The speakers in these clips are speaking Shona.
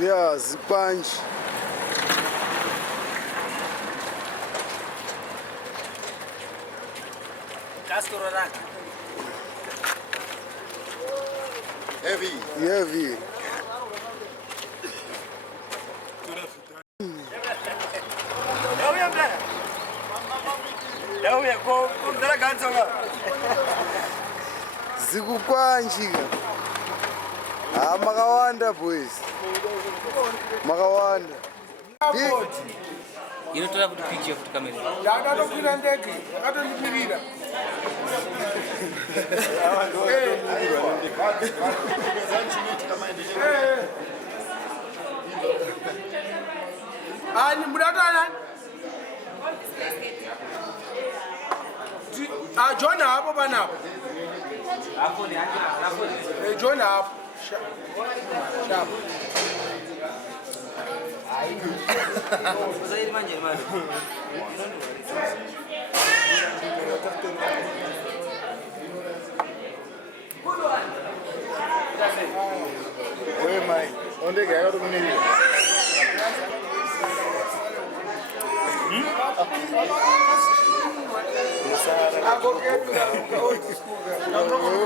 Yeah, zipanji. Heavy. Heavy. Zikukwanji. Ah, makawanda boys. Makawanda. Inotora kuti picture kuti kamera. Yakatokwira ndege, yakatonimirira. Ani mudatana? John hapo banapo. Hapo ni hapo. John hapo. Shap. Zaidi manje manje. Wewe mai, ondege yakatokumirira.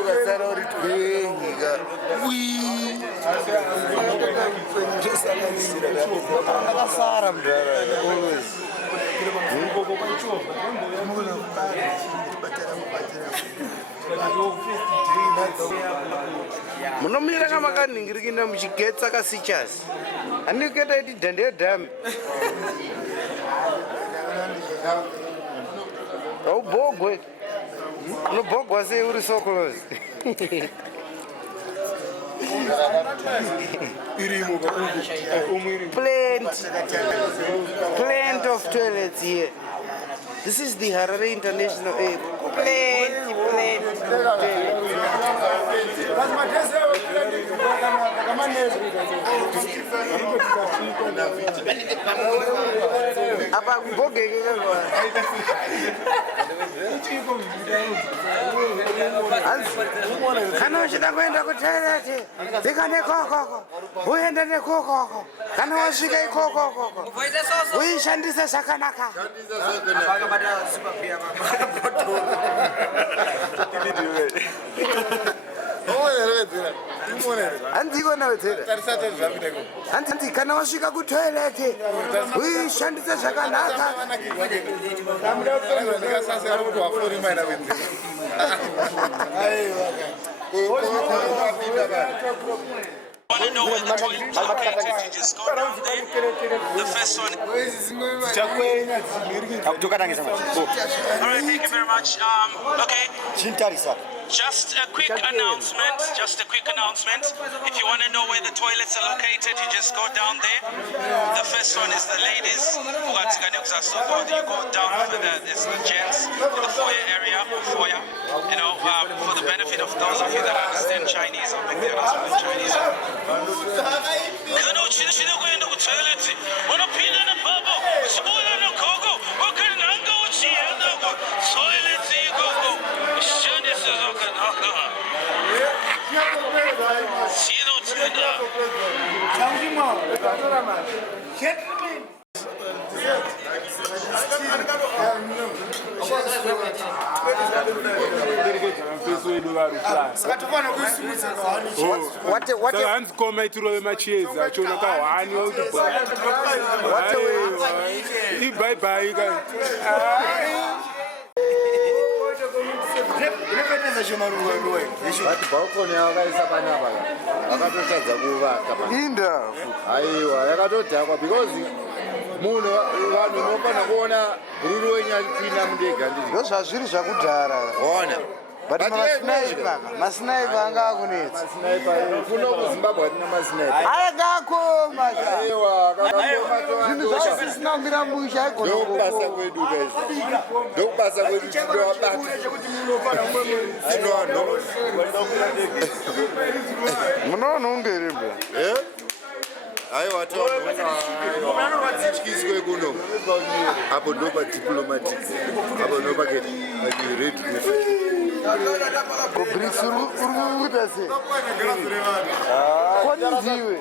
Ukasara uri twenga. Akasara mdara. Always. Munomira kama kaningirikina muchigetsa kasichasi. Andiketa iti dhande dham. Oh, bogwe. No bogwa say uri so close. Plenty of toilets here. This is the Harare International Airport. Plenty of toilets. Apa boge kana uchida kuenda kutoilet ndikane kokoko uende nekokoko kana wasvika ikokoko uishandise zvakanaka. Hanzi kana wasvika kutoilet uishandise zvakanaka. Want to know where the toilet is located? You just go down there. The first one. Alright, thank you very much. Okay. Just a quick announcement. If you want to know where the toilets are located, you just go down there. The first one is the ladies. You go down further, there's the gents in the foyer area. You know, for the benefit of those of you that understand Chinese, I'll make the announcement in Chinese. Hands come to the matches. Bye bye. Inda. Aiwa, yakatodhakwa because munhu vanhu unofana kuona gururu wenyapinda mudega ndizvo. Ndozvazviri zvakudhara. Ona. But masniper anga akunetsa. Masniper kuno kuZimbabwe hatina masniper. Akakoma. Aiwa, akakoma. Zvinhu zvasisina kumira musha igona. Ndokubasa kwedu guys. Ndokubasa kwedu tinowabata. Munonoungerimbe. Aiwa tityiswe kuno. Apo ndopa diplomatic. Apo ndopa ke red. Bricks urukuita sei? Kwani ndiwe?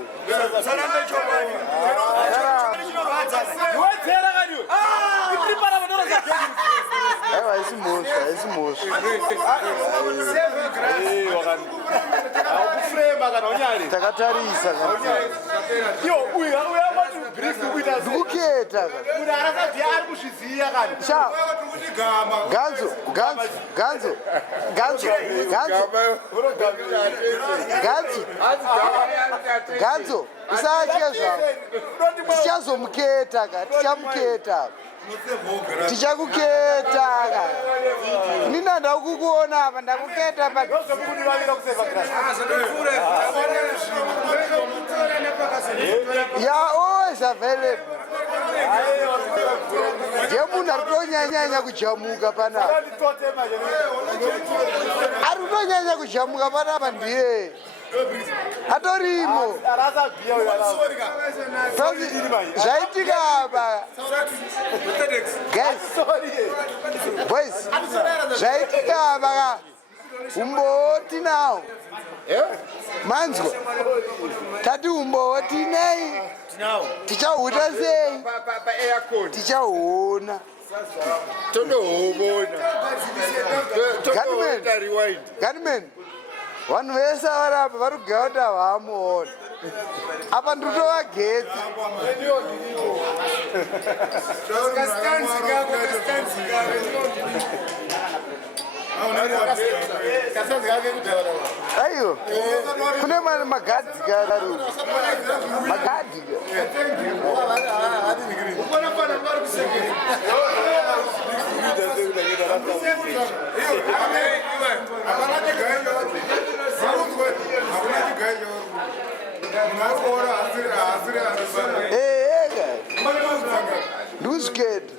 Aiwa, isi mhosva. Takatarisa ndikuketa Ganzo usatya zvako tichazomuketa ka tichamuketa tichakuketa ka nina ndakukuona apa ndakuketa pa ya always available ndiye munhu ari kutonyanyanya kujamuka panapa ari kutonyanya kujamuka panapa ndiye atorimo zvaitika apa boys zvaitika apa umboti nawo manzwa tati umboti nei tichahuta sei tichahuona gunman vanhu vese varapa vari kugara kuti havamuona apa nditovagetsi aiyo kune magadhika magadhika ndikuzviketa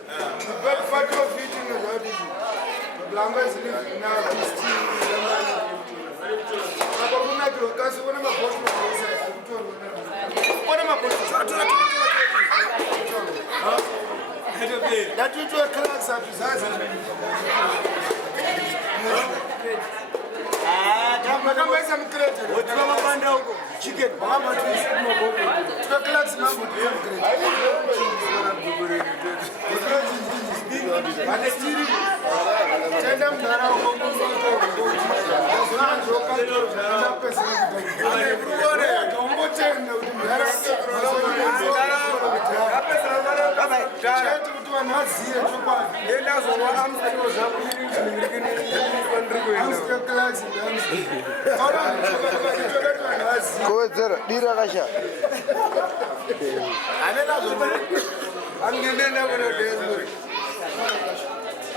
kowedzera dira kasha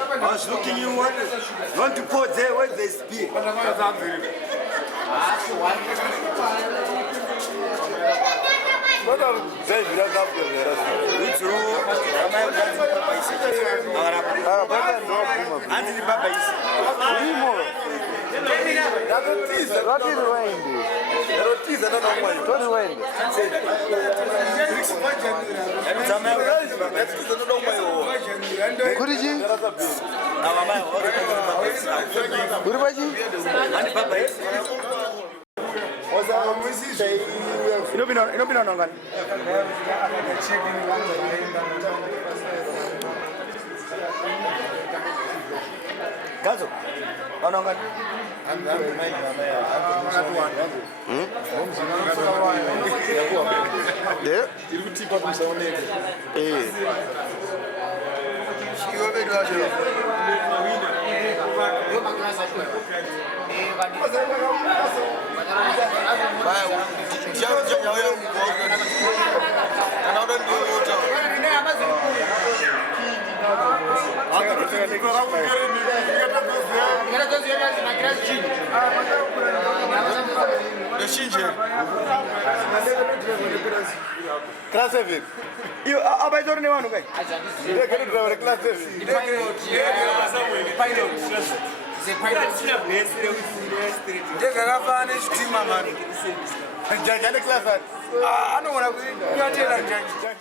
I was looking you want to put there where they speak. Gazo, onongan. Class 7. You are don't know one guy. Class 7. I don't want to